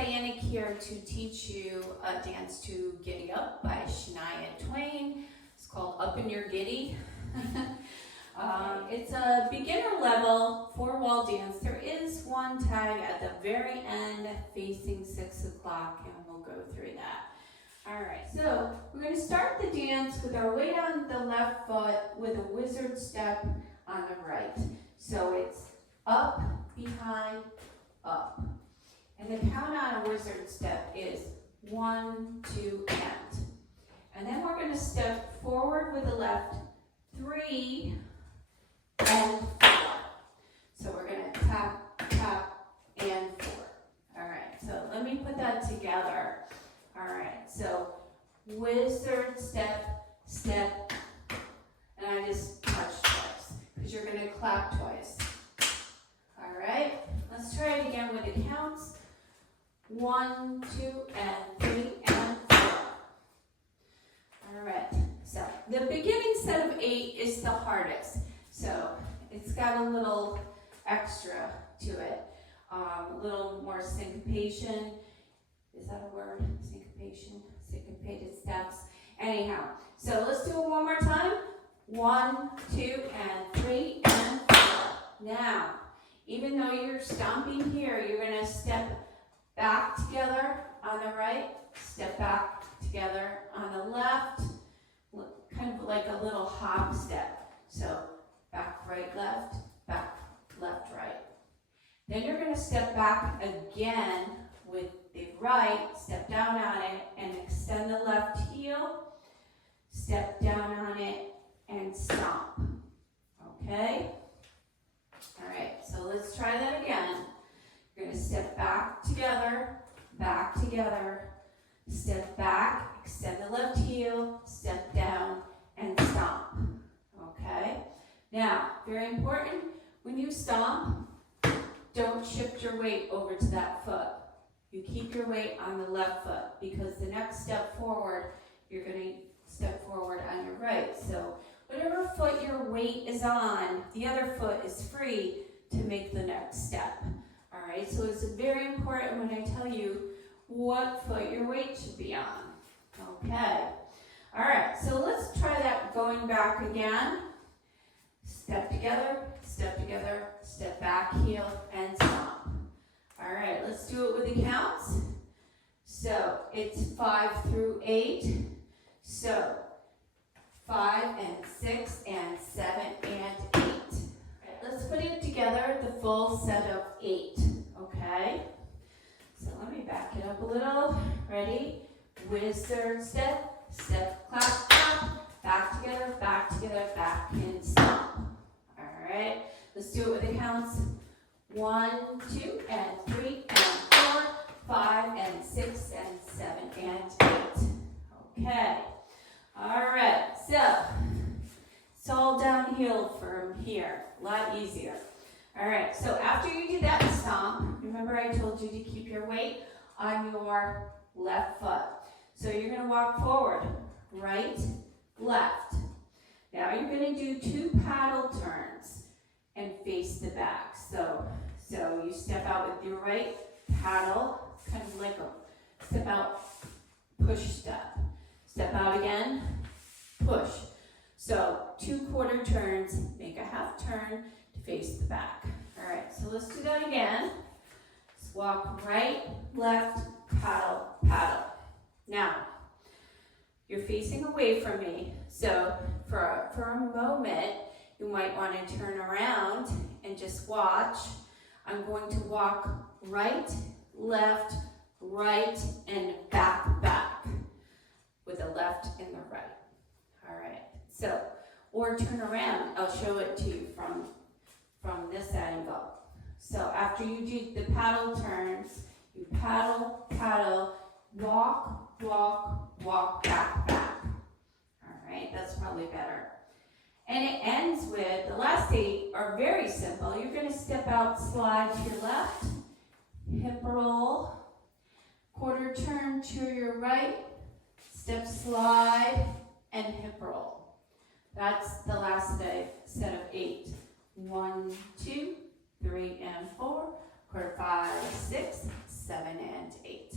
Dyanick here to teach you a dance to Giddy Up by Shania Twain. It's called Up in Your Giddy. It's a beginner level 4-wall dance. There is one tag at the very end facing 6 o'clock, and we'll go through that. Alright, so we're going to start the dance with our weight on the left foot with a wizard step on the right. So it's up, behind, up. And the count on a wizard step is 1, 2, and. And then we're going to step forward with the left, 3, and 4. So we're going to tap, tap, and 4. Alright, so let me put that together. Alright, so wizard step, step, and I just touch twice, because you're going to clap twice. Alright, let's try it again with the counts. 1, 2, and 3, and 4. Alright, so the beginning set of 8 is the hardest. So it's got a little extra to it. A little more syncopation. Is that a word? Syncopation? Syncopated steps. Anyhow, so let's do it one more time. 1, 2, and 3, and 4. Now, even though you're stomping here, you're going to step back together on the right, step back together on the left, kind of like a little hop step. So back, right, left, right. Then you're going to step back again with the right, step down on it, and extend the left heel, step down on it, and stomp. Okay? All right, so let's try that again. You're going to step back together, step back, extend the left heel, step down, and stomp. Okay? Now, very important, when you stomp, don't shift your weight over to that foot. You keep your weight on the left foot, because the next step forward, you're going to step forward on your right. So whatever foot your weight is on, the other foot is free to make the next step. All right, so it's very important when I tell you what foot your weight should be on. Okay. All right, so let's try that going back again. Step together, step back, heel, and stomp. All right, let's do it with the counts. So it's 5 through 8. So 5 and 6 and 7 and 8. Let's put it together, the full set of 8, okay? So let me back it up a little. Ready? Wizard step, step, clap, clap, back together, back and stomp. All right, let's do it with the counts. 1, 2, and 3, and 4, 5, and 6, and 7, and 8. Okay. All right, so it's all downhill from here. A lot easier. All right, so after you do that stomp, remember I told you to keep your weight on your left foot. So you're going to walk forward, right, left. Now you're going to do 2 paddle turns and face the back. So you step out with your right paddle, kind of like a step out, push step. Step out again, push. So 2 quarter turns, make a half turn to face the back. All right, so let's do that again. Let's walk right, left, paddle, paddle. Now, you're facing away from me, so for a moment, you might want to turn around and just watch. I'm going to walk right, left, and back, back, with the left and the right. All right. So, or turn around. I'll show it to you from this angle. So after you do the paddle turns, you paddle, paddle, walk, walk, walk, back, back. All right, that's probably better. And it ends with, the last 8 are very simple. You're going to step out, slide to your left, hip roll, quarter turn to your right, step slide, and hip roll. That's the last set of 8. 1, 2, 3, and 4, quarter 5, 6, 7, and 8.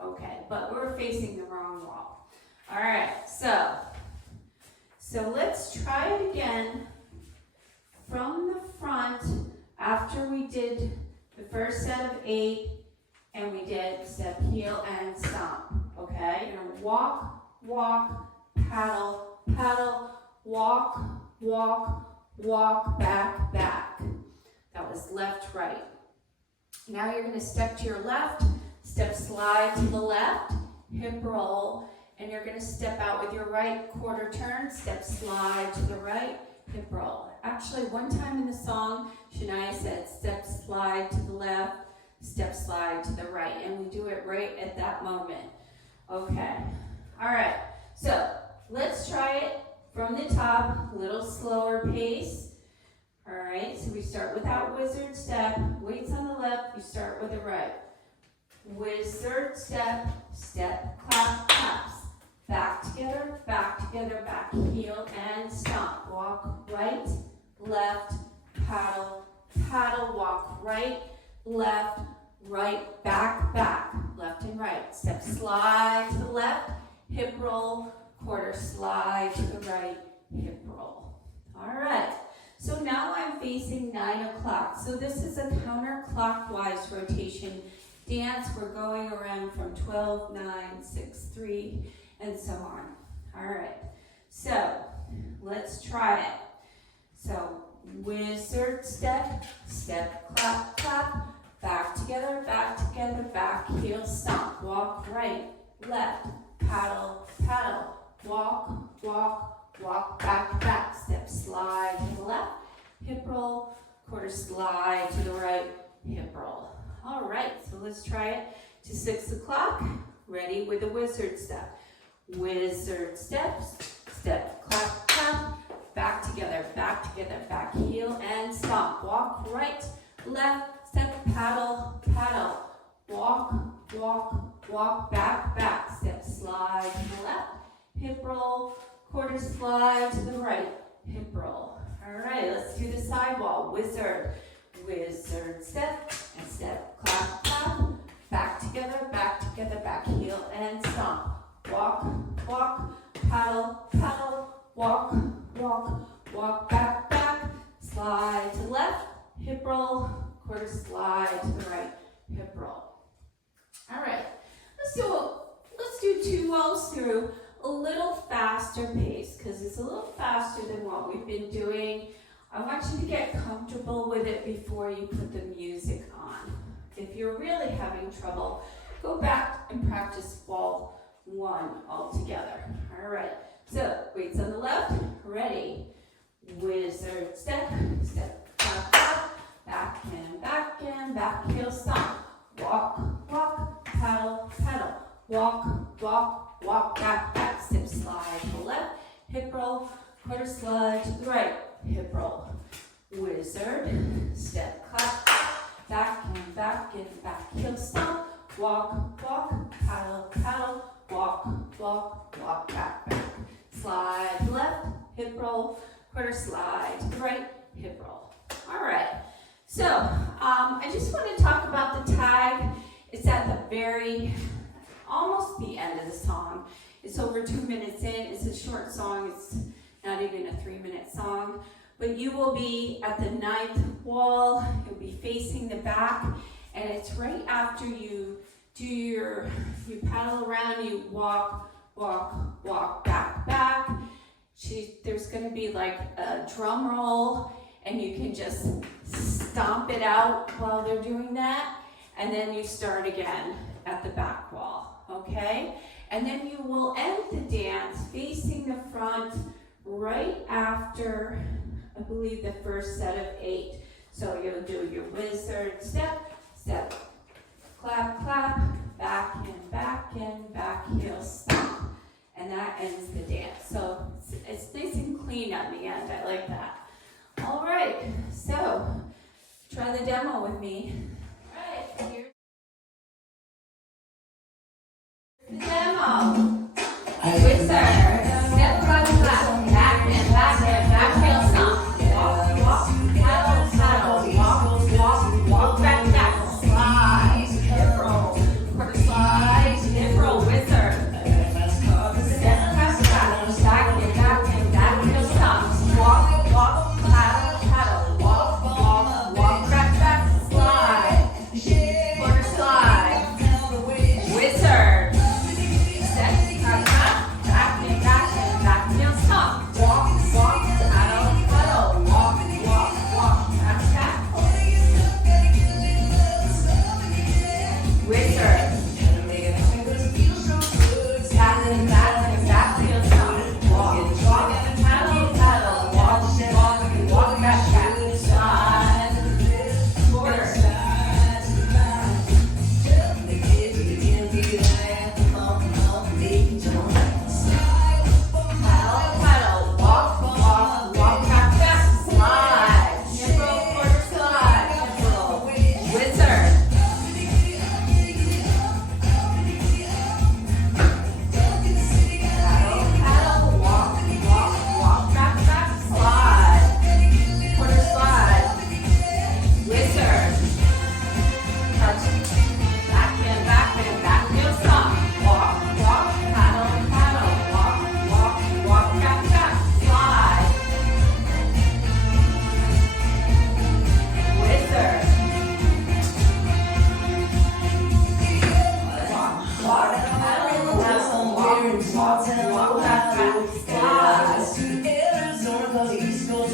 Okay, but we're facing the wrong wall. All right, so let's try it again from the front after we did the first set of 8 and we did step, heel, and stomp. Okay, you're gonna walk, walk, paddle, paddle, walk, walk, walk, back, back. That was left, right. Now you're going to step to your left, step slide to the left, hip roll, and you're going to step out with your right, quarter turn, step slide to the right, hip roll. Actually, one time in the song, Shania said step slide to the left, step slide to the right, and we do it right at that moment. Okay, all right, so let's try it from the top, a little slower pace. All right, so we start without wizard step, weights on the left, you start with the right. Wizard step, step, clap, claps. Back together, back heel, and stomp. Walk right, left, paddle, paddle, walk right, left, right, back, back, left and right. Step slide to the left, hip roll, quarter slide to the right, hip roll. All right. So now I'm facing 9 o'clock. So this is a counterclockwise rotation dance. We're going around from 12, 9, 6, 3, and so on. All right. So let's try it. So wizard step, step, clap, clap, back together, back heel, stomp. Walk right, left, paddle, paddle, walk, walk, walk, back, back, step, slide to the left, hip roll, quarter slide to the right, hip roll. All right, so let's try it to 6 o'clock. Ready with the wizard step. Wizard steps, step, clap, clap, back together, back heel, and stomp. Walk right, left, step, paddle, paddle, walk, walk, walk, back, back, step, slide to the left, hip roll, quarter slide to the right, hip roll. All right, let's do the side wall. Wizard step, and step, clap, clap, back together, back heel, and stomp. Walk, walk, paddle, paddle, walk, walk, walk, back, back, slide to the left, hip roll, quarter slide to the right, hip roll. All right, let's do 2 walls through. A little faster pace, because it's a little faster than what we've been doing. I want you to get comfortable with it before you put the music on. If you're really having trouble, go back and practice wall 1 all together. All right, so weights on the left, ready. Wizard step, step, clap, clap, back heel, stomp. Walk, walk, paddle, paddle, walk, walk, walk, back, back, step, slide to the left, hip roll, quarter slide to the right, hip roll. Wizard, step, clap, back heel, stomp, walk, walk, paddle, paddle, walk, walk, walk, back, back. Slide to the left, hip roll, quarter slide to the right, hip roll. All right, so I just want to talk about the tag. It's at the almost the end of the song. It's over 2 minutes in. It's a short song. It's not even a 3-minute song. But you will be at the 9th wall. You'll be facing the back. And it's right after you do you paddle around, you walk, walk, walk, back, back. There's going to be like a drum roll. And you can just stomp it out while they're doing that. And then you start again at the back wall, okay? And then you will end the dance facing the front right after, I believe, the first set of 8. So you'll do your wizard step, step, clap, clap, back heel, stomp. And that ends the dance. So it's nice and clean at the end. I like that. All right, so try the demo with me. All right, here's the demo. Wizard, step, clap, clap, back heel, stomp. Walk, walk, paddle, paddle, walk, walk, walk, back, slide, hip roll.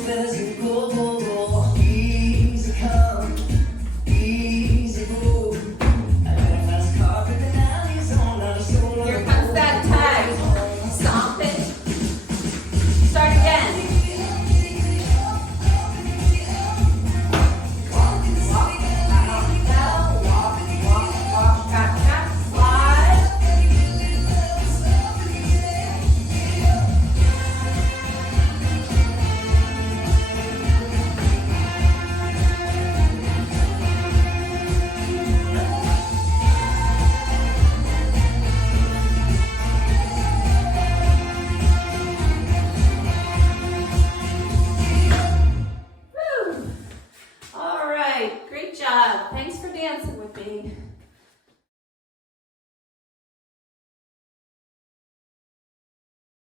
physical